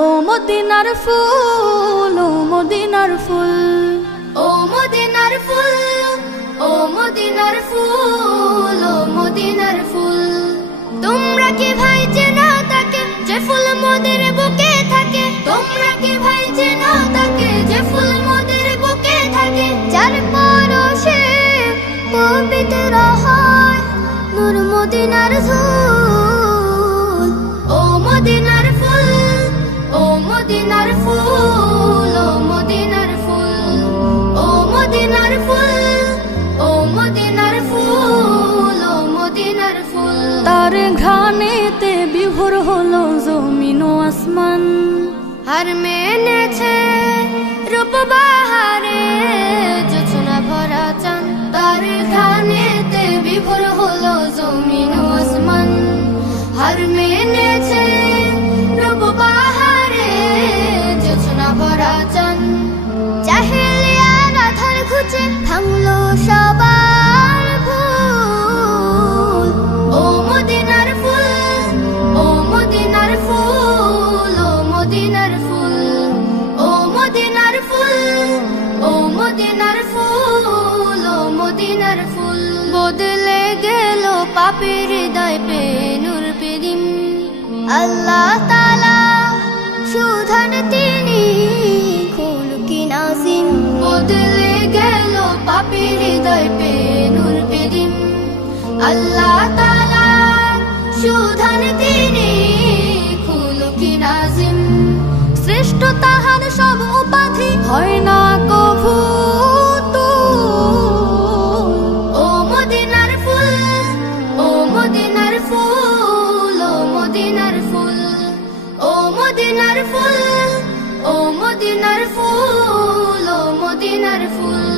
ও মদিনার ফুল, ও মদিনার ফুল, ও মদিনার ফুল, ও মদিনার ফুল, ও মদিনার ফুল। তোমরা কি ভাই চেনো তাকে যে ফুল মোদের বুকে থাকে? তোমরা কি ভাই চেনো তাকে যে ফুল মোদের বুকে থাকে? যার পরশে পবিত্র হয় নূর মদিনার ধুল। ও মদিনার ফুল, ও মদিনার ফুল, ও মদিনার ফুল, ও মদিনার ফুল, ও মদিনার ফুল, ও মদিনার ফুল। তার ঘ্রাণেতে বিভোর হলো জমিন ও আসমান। হার মেনেছে রূপ বাহারে জোছনা ভরা চাঁদ। তার ঘ্রাণেতে বিভোর হলো জমিন ও আসমান। হার মেনেছে রূপ বাহারে জোছনা ভরা চাঁদ। জাহেলিয়ার আধার ঘুচে ভাঙলো সবার ভুল। ও মদিনার ফুল, ও মদিনার ফুল, ও মদিনার ফুল, ও মদিনার ফুল, ও মদিনার ফুল, ও মদিনার ফুল। বদলে গেল পাপের হৃদয় পে নূর পেদিম। আল্লাহ তাআলা সুধান তিনি খুলকি নাজিম। বদলে গেল পাপের হৃদয় পে নূর পেদিম। আল্লাহ তাআলা সুধান তিনি খুলকি নাজিম। শ্রেষ্ঠ তাহার সব উপাধি হয় না কভু তুল। ও মদিনার ফুল, ও মদিনার ফুল, ও মদিনার ফুল, ও মদিনার ফুল, ও মদিনার ফুল, ও মদিনার ফুল।